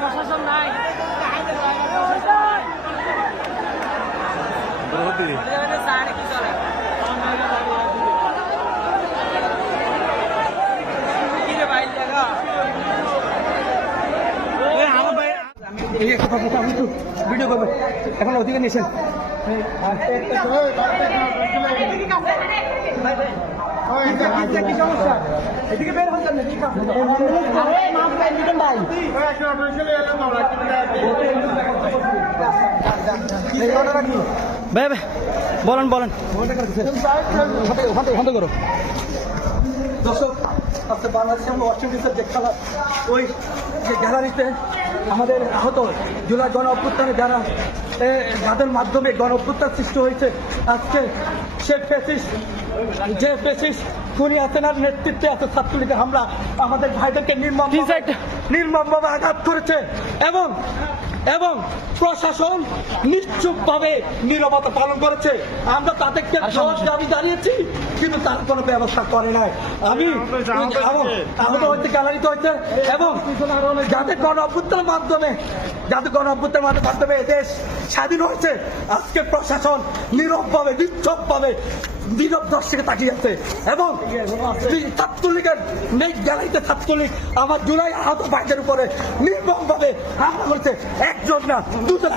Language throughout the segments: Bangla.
প্রশাসন নাই কি চলে ভিডিও করবে এখন ওদিকে নিয়েছেন কি সমস্যা এদিকে বের হচ্ছেন বলেন বলেন ওখান করো দর্শক আজকে বাংলাদেশে আমরা অস্ট্রেলিয়াতে দেখলাম ওই যে গ্যালারিতে আমাদের আহত জুলাই গণ অভ্যুত্থানে যারা যাদের মাধ্যমে গণ অভ্যুত্থান সৃষ্টি হয়েছে আজকে যে ফেসিস খুনি হাসিনার নেতৃত্বে আছে ছাত্রলীগের হামলা আমাদের ভাইদেরকে নির্মমভাবে আঘাত করেছে এবং প্রশাসন নিশ্চুপভাবে নীরবতা পালন করেছে। আমরা তাদেরকে দাবি জানিয়েছি কিন্তু তার কোনো ব্যবস্থা করে নাই। আমি আহত হয়েছে গ্যালারিতে হয়েছে এবং যাদের গণ অভ্যুত্থানের মাধ্যমে দেশ স্বাধীন হয়েছে আজকে প্রশাসন নীরবভাবে নিশ্চুপভাবে নীরব দর্শকে তাকিয়ে আছে এবং ছাত্রলীগের গ্যালারিতে ছাত্রলীগ আমার জুলাই আহত ভাইদের উপরে নির্মমভাবে হামলা করেছে। একজন না দুজন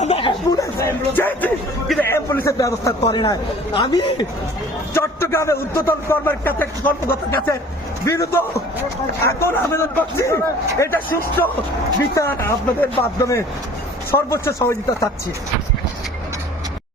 কিন্তু অ্যাম্বুলেন্সের ব্যবস্থা করে নাই। আমি চট্টগ্রামে ঊর্ধ্বতন কর্মকর্তার কাছে বিরত এখন আবেদন করছি এটা সুষ্ঠু বিচার আপনাদের মাধ্যমে সর্বোচ্চ সহযোগিতা চাচ্ছি।